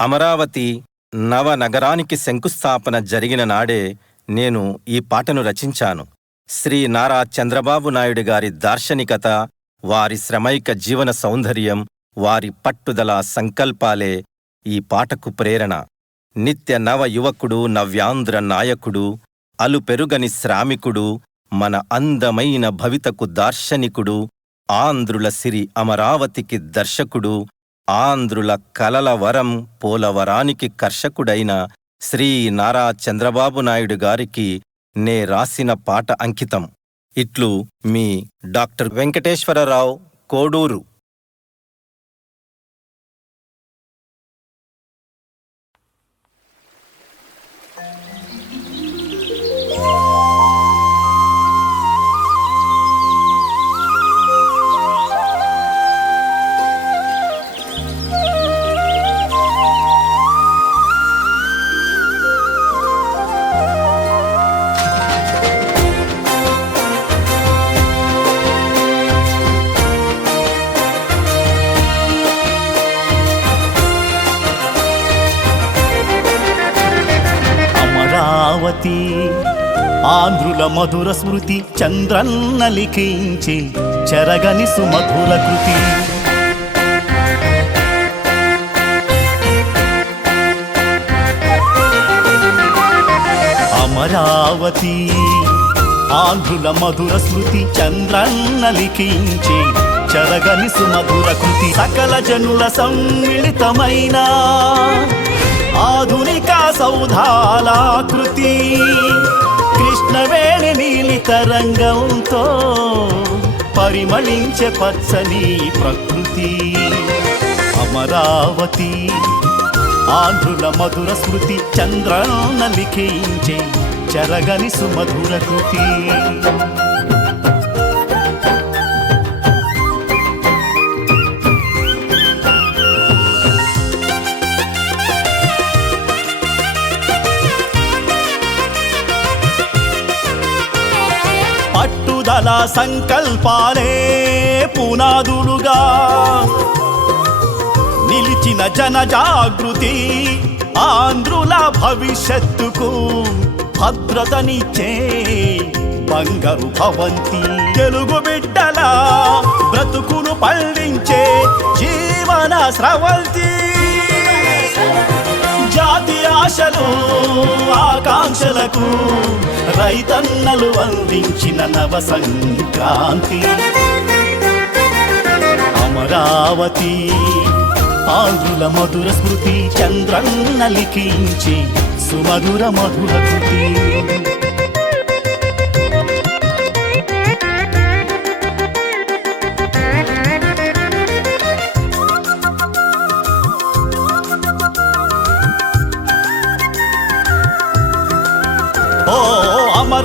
అమరావతి నవ నగరానికి శంకుస్థాపన జరిగిన నాడే నేను ఈ పాటను రచించాను. శ్రీ నారా చంద్రబాబు నాయుడు గారి దార్శనికత వారి శ్రమైక జీవన సౌందర్యం వారి పట్టుదల సంకల్పాలే ఈ పాటకు ప్రేరణ. నిత్య నవ యువకుడు నవ్యాంధ్ర నాయకుడు అలుపెరుగని శ్రామికుడు మన అందమైన భవితకు దార్శనికుడు ఆంధ్రుల సిరి అమరావతికి దర్శకుడు ఆంధ్రుల కలల వరం పోలవరానికి కర్షకుడైన శ్రీ నారా చంద్రబాబు నాయుడు గారికి నే రాసిన పాట అంకితం. ఇట్లు మీ డాక్టర్ వెంకటేశ్వరరావు కోడూరు. అమరావతి ఆంధ్రుల మధుర స్మృతి చంద్రన్న లిఖించి చెరగని సుమధుర కృతి. అమరావతి ఆంధ్రుల మధుర స్మృతి చంద్రన్న లిఖించి చెరగని సుమధుర కృతి. సకల జనుల సమ్మిళితమైన ఆధునిక సౌధాలాకృతి. కృష్ణవేణి నీలి తరంగంతో పరిమళించే పచ్చని ప్రకృతి. అమరావతి ఆంధ్రుల మధుర స్మృతి చంద్రాన్న లిఖించే చెరగని సుమధుర కృతి. పట్టుదల సంకల్పాలే పునాదులుగా. నిలిచిన జన జాగృతి ఆంధ్రుల భవిష్యత్తుకు భద్రతనిచ్చే బంగారు భవంతి. తెలుగు బిడ్డల బ్రతుకును పండించే జీవన స్రవంతి. ఆశలు ఆకాంక్షలకు రైతన్నలు అందించిన నవ సంక్రాంతి. అమరావతి ఆంధ్రుల మధుర స్మృతి చంద్రన్న లిఖించి సుమధుర మధుర కృతి.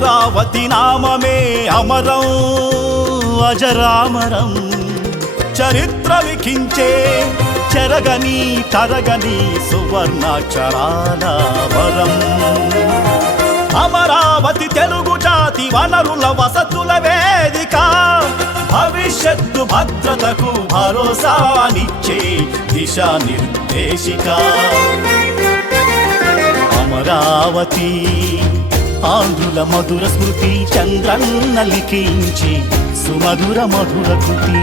అమరావతి నామమే అమరం అజరామరం. చరిత్ర లిఖించే చెరగని తరగని సువర్ణాక్షరాల వరం అమరావతి తెలుగు జాతి వనరుల వసతుల వేదిక. భవిష్యత్తు భద్రతకు భరోసానిచ్చే దిశా నిర్దేశిక అమరావతి ఆంధ్రుల మధుర స్మృతి చంద్రన్న లిఖించి సుమధుర మధుర కృతి.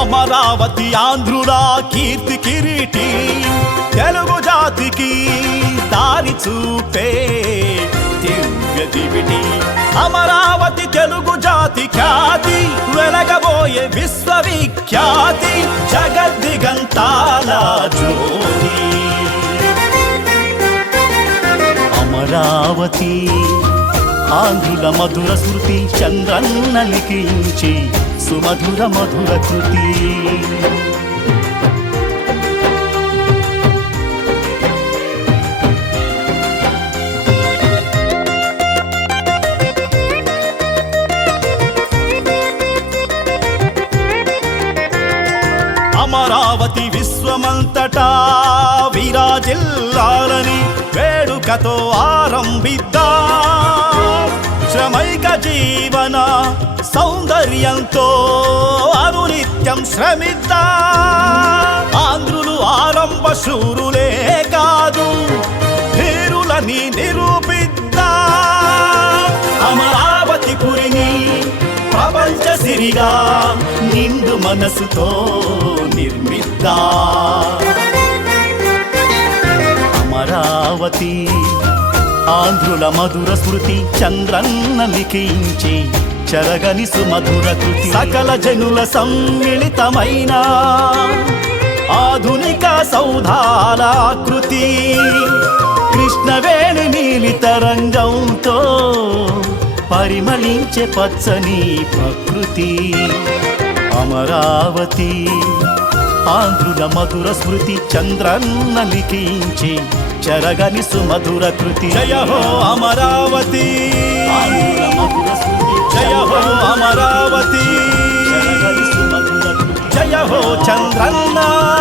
అమరావతి ఆంధ్రుల కీర్తి కిరీటి తెలుగు జాతికి దారి చూపే దివ్య దివిటి అమరావతి తెలుగు జాతి ఖ్యాతి వెలగబోయే విశ్వవిఖ్యాతి జగద్దిగంతాల జ్యోతి. అమరావతి ఆంధ్రుల మధుర శృతి చంద్రన్న లిఖించి సుమధుర మధుర కృతి. అమరావతి విశ్వమంతటా విరాజిల్లాలని వేడుకతో ఆరంభిద్దాం. శ్రమైక జీవన సౌందర్యంతో అనునిత్యం శ్రమిద్దా. ఆంధ్రులు ఆరంభ శూరులే కాదు ధీరులని నిరూపిద్దా. అమరావతి పురిని ప్రపంచ సిరిగా నిండు మనసుతో నిర్మిద్దా. అమరావతి ఆంధ్రుల మధుర స్మృతి చంద్రన్న లిఖించి చరగని సుమధుర కృతి సకల జనుల సమ్మిళితమైన ఆధునిక సౌధాల కృతి కృష్ణవేణి నీలి తరంగంతో పరిమళించే పచ్చని ప్రకృతి. అమరావతి ఆంధ్రుల మధుర స్మృతి చంద్రన్న లిఖించి చరగని సుమధుర కృతి. జయ హో అమరావతి. జయ హో అమరావతి. జయ హో చంద్రన్న.